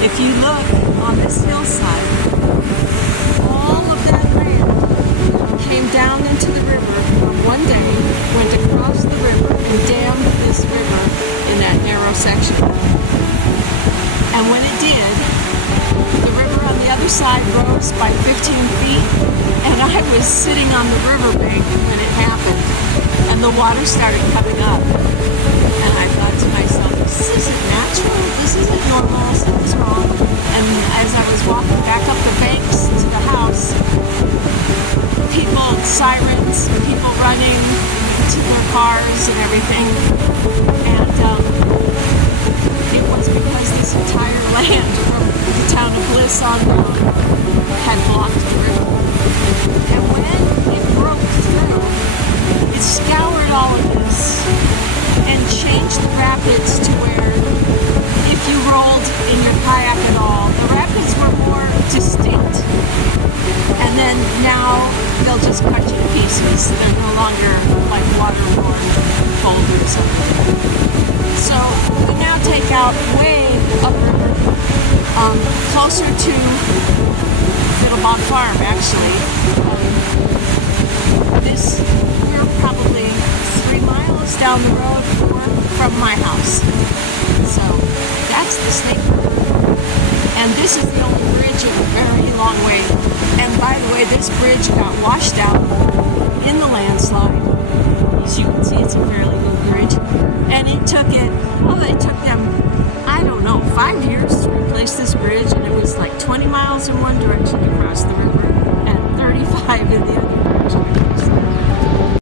If you look on this hillside, all of that land came down into the river on one day, went across the river and dammed this river in that narrow section. And when it did, the river on the other side rose by 15 feet, and I was sitting on the riverbank when it happened, and the water started coming up. And I thought to myself, this isn't natural, this isn't normal, something's wrong. And as I was walking back up the banks to the house, people, sirens, people running to their cars and everything. And it was because this entire land from the town of Bliss on down had blocked the river. And when it broke through, it scoured all of this and changed the rapids to where if you rolled in your kayak at all, the rapids were more distinct. And then now they'll just cut you to pieces. They're no longer like waterborne boulders. So we now take out way upriver, closer to Bog Farm actually. We're probably 3 miles down the road from my house. So that's the Snake River. And this is the only bridge of a very long way. And by the way, this bridge got washed out in the landslide. As you can see,